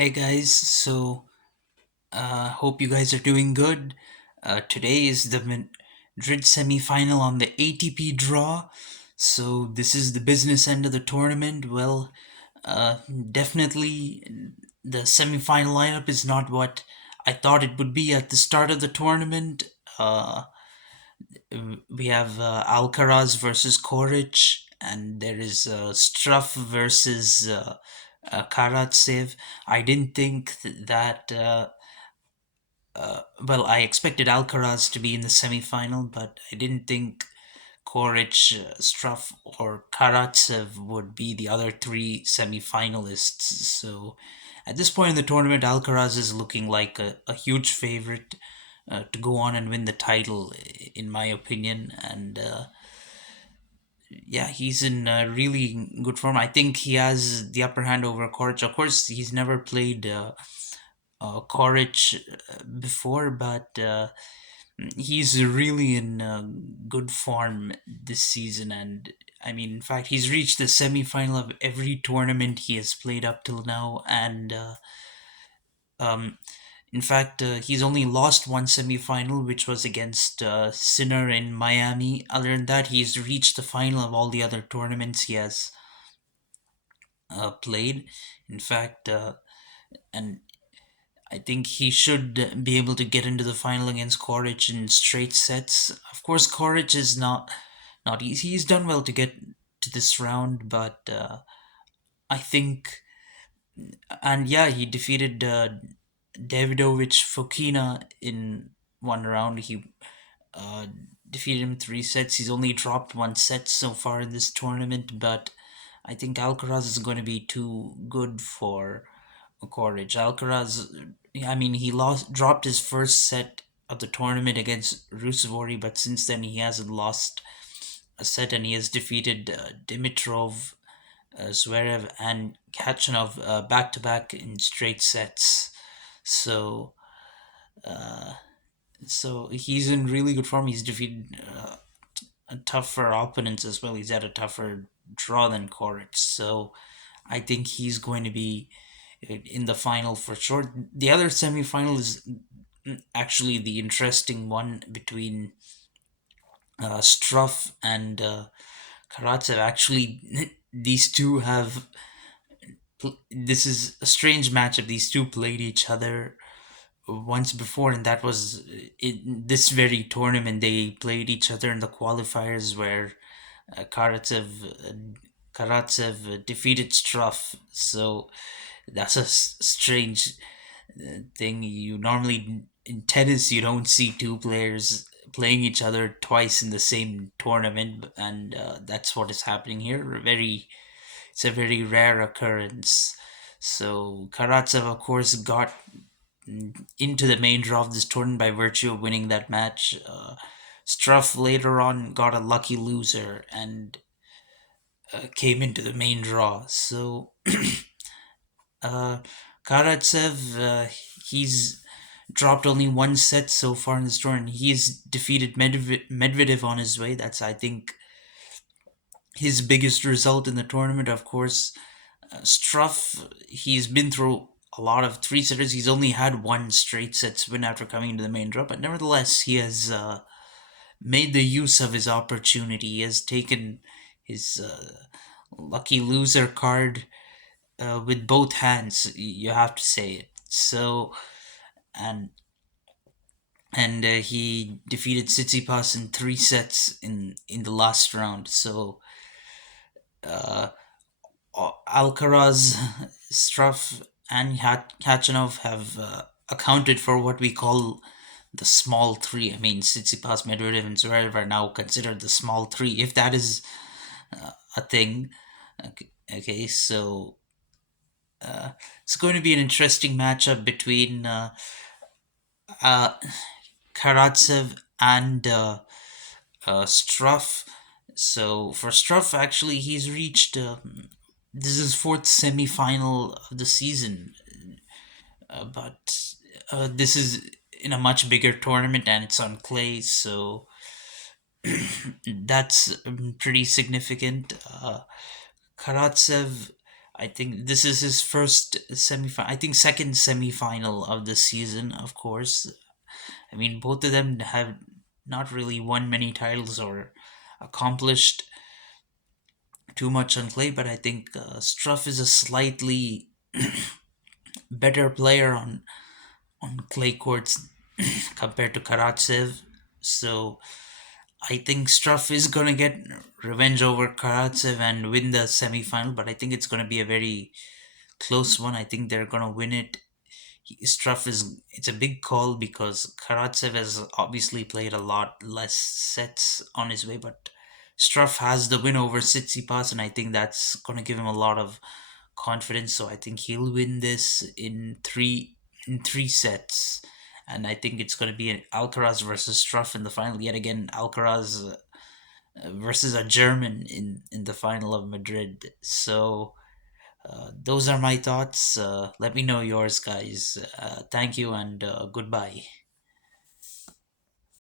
Hey guys, hope you guys are doing good. Today is the Madrid semi-final on the ATP draw. So this is the business end of the tournament. Uh, Definitely the semi-final lineup is not what I thought it would be at the start of the tournament. Uh, we have Alcaraz versus Koric, and there is Struff versus Karatsev. I didn't think that. Well, I expected Alcaraz to be in the semi-final, but I didn't think Koric, Struff, or Karatsev would be the other three semi-finalists. So, at this point in the tournament, Alcaraz is looking like a huge favorite to go on and win the title, in my opinion. And yeah, he's in really good form. I think he has the upper hand over Koric. Of course, he's never played Koric before, but he's really in good form this season. And I mean, in fact, he's reached the semi-final of every tournament he has played up till now. And um, in fact, he's only lost one semi-final, which was against Sinner in Miami. Other than that, he's reached the final of all the other tournaments he has played. In fact, and I think he should be able to get into the final against Koric in straight sets. Of course, Koric is not easy. He's done well to get to this round, but I think, and yeah, he defeated Davidovich Fokina in one round. He uh, defeated him three sets. He's only dropped one set so far in this tournament, but I think Alcaraz is going to be too good for Koric. Alcaraz, I mean, he dropped his first set of the tournament against Rusevori, but since then he hasn't lost a set, and he has defeated Dimitrov, Zverev, and Kachanov back to back in straight sets. So, so he's in really good form. He's defeated tougher opponents as well. He's had a tougher draw than Koric. So, I think he's going to be in the final for sure. The other semi-final is actually the interesting one between Struff and Karatsev. Actually, these two have. This is a strange matchup. These two played each other once before, and that was in this very tournament. They played each other in the qualifiers where uh, Karatsev, Karatsev defeated Struff. So that's a strange thing. You normally in tennis you don't see two players playing each other twice in the same tournament, and that's what is happening here. It's a very rare occurrence. So Karatsev, of course, got into the main draw of this tournament by virtue of winning that match. Struff later on got a lucky loser and came into the main draw. So Uh, Karatsev, he's dropped only one set so far in this tournament. He's defeated Medvedev on his way. That's, I think, his biggest result in the tournament. Of course, Struff, he's been through a lot of three setters. He's only had one straight sets win after coming into the main draw, but nevertheless, he has made the use of his opportunity. He has taken his lucky loser card with both hands. You have to say it. So and he defeated Tsitsipas in three sets in the last round. So uh, Alcaraz, Struff, and Kachanov have accounted for what we call the small three. I mean, Tsitsipas, Medvedev, and Zverev are now considered the small three, if that is a thing. Okay, so it's going to be an interesting matchup between uh, Karatsev and Struff. So for Struff, actually, he's reached this is his fourth semi-final of the season, but this is in a much bigger tournament and it's on clay, so that's pretty significant. Karatsev, I think this is his first semi-final. I think second semi-final of the season. Of course, I mean both of them have not really won many titles or accomplished too much on clay, but I think Struff is a slightly better player on clay courts compared to Karatsev. So I think Struff is gonna get revenge over Karatsev and win the semi-final, but I think it's gonna be a very close one. I think they're gonna win it. Struff is it's a big call because Karatsev has obviously played a lot less sets on his way, but Struff has the win over Tsitsipas, and I think that's gonna give him a lot of confidence. So I think he'll win this in three sets, and I think it's gonna be an Alcaraz versus Struff in the final. Yet again, Alcaraz versus a German in the final of Madrid. So those are my thoughts. Let me know yours, guys. Thank you and goodbye.